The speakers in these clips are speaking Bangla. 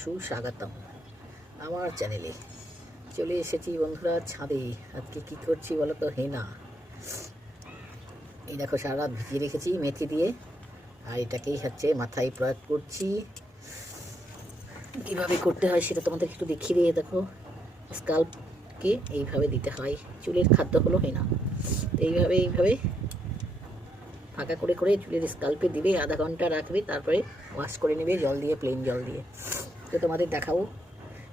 সুস্বাগতম আমার চ্যানেলে। চলে এসেছি বন্ধুরা ছাদে। আজকে কী করছি বলো তো? হেনা। এই দেখো সারা রাত ভিজিয়ে রেখেছি মেথি দিয়ে, আর এটাকেই হচ্ছে মাথায় প্রয়োগ করছি। কীভাবে করতে হয় সেটা তোমাদের একটু দেখিয়ে দিয়ে। দেখো, স্কাল্পকে এইভাবে দিতে হয়। চুলের খাদ্য হলো হেনা। তো এইভাবে ফাঁকা করে করে চুলের স্কাল্পে দিবে, আধা ঘন্টা রাখবে, তারপরে ওয়াশ করে নেবে জল দিয়ে, প্লেন জল দিয়ে। তো তোমাদের দেখাবো,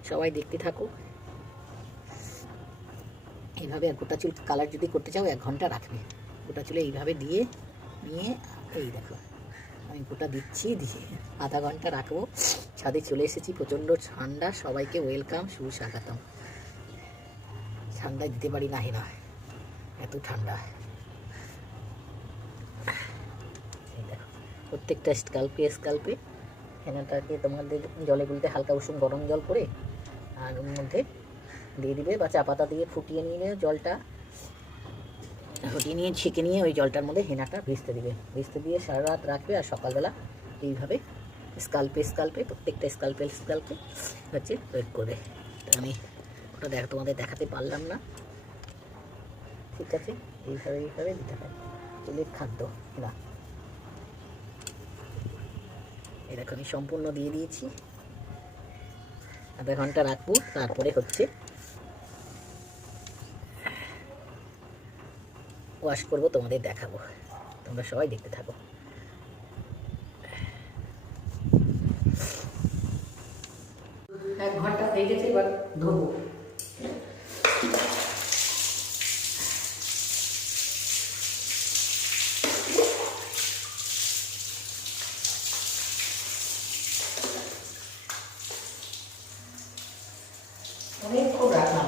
সবাই দেখতে থাকো। এইভাবে আর গোটা চুল কালার যদি করতে চাও 1 ঘন্টা রাখবে। গোটা চুলে এইভাবে দিয়ে নিয়ে, এই দেখো আমি গোটা দিচ্ছি, দিয়ে আধা ঘন্টা রাখবো। ছাদে চলে এসেছি, প্রচণ্ড ঠান্ডা। সবাইকে ওয়েলকাম, সুস্বাগতম। ঠান্ডায় দিতে পারি না হেনা, এত ঠান্ডা। এই দেখো প্রত্যেকটা স্কাল্পে হেনাটাকে তোমাদের জলে গুলতে হালকা উষুম গরম জল করে, আর ওর মধ্যে দিয়ে দিবে বা চা পাতা দিয়ে ফুটিয়ে নিয়ে জলটা ফুটিয়ে নিয়ে ছেঁকে নিয়ে ওই জলটার মধ্যে হেনাটা ভিজতে দিয়ে সারা রাত রাখবে। আর সকালবেলা এইভাবে স্কাল্পে প্রত্যেকটা স্কাল্পে হচ্ছে প্রয়োগ করবে। তো আমি ওটা তোমাদের দেখাতে পারলাম না, ঠিক আছে? এইভাবে দিতে হয় চুলের খাদ্য হেনা। এই দেখো আমি সম্পূর্ণ দিয়ে দিয়েছি। আধা ঘন্টা রাখবো, তারপরে হচ্ছে ওয়াশ করবো, তোমাদের দেখাবো। তোমরা সবাই দেখতে থাকো। 1 ঘন্টা হয়ে গেছে, এবার ধরবো। অনেকক্ষণ রাখলাম।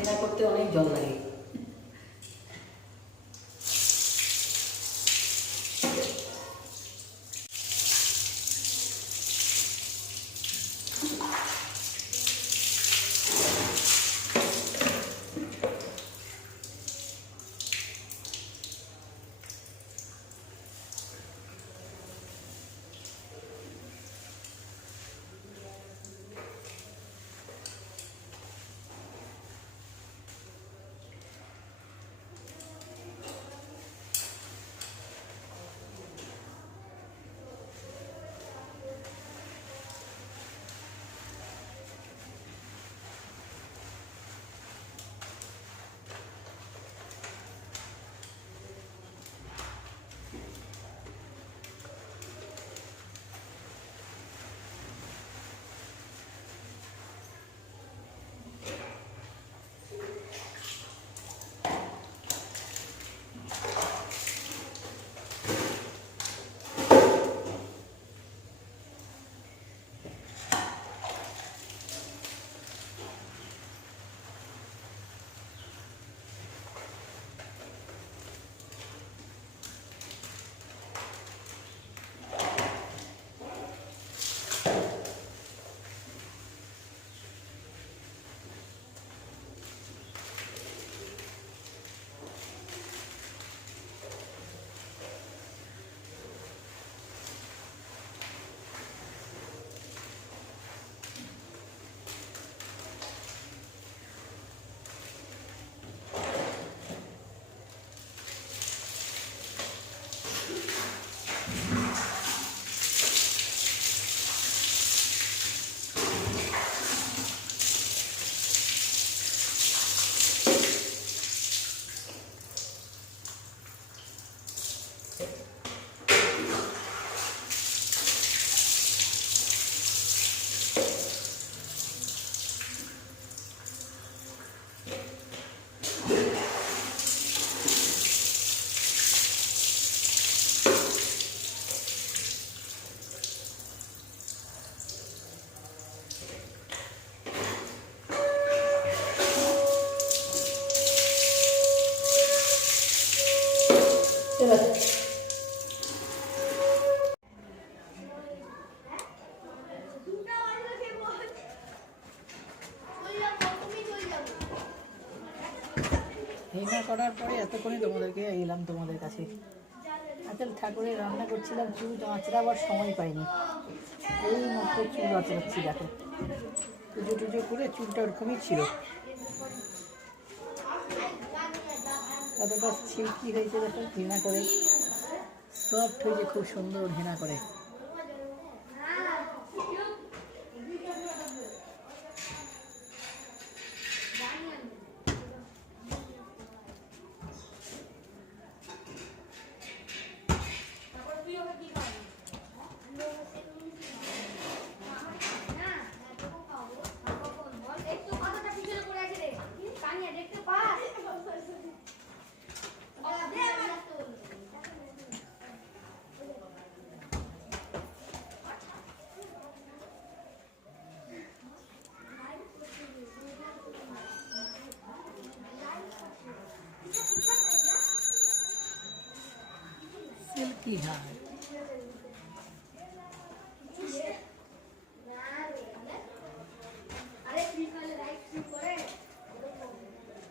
এটা করতে অনেক জল লাগে। হেনা করার পরে এতক্ষণে তোমাদেরকে এলাম তোমাদের কাছে। আসলে ঠাকুরের রান্না করছিলাম, চুল আঁচড়াবার সময় পাইনি, এই মাত্র চুল আঁচড়াচ্ছি। দেখো পুজো টুজো করে চুলটা ওরকমই ছিল, কতটা সিল্কি হয়েছে দেখো, হেনা করে সফট হয়েছে, খুব সুন্দর হেনা করে। सिल्की हार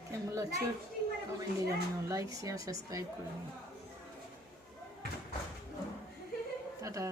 কেমন লাগছে কমেন্টে জানিও, লাইক শেয়ার সাবস্ক্রাইব করে নিও। টাটা।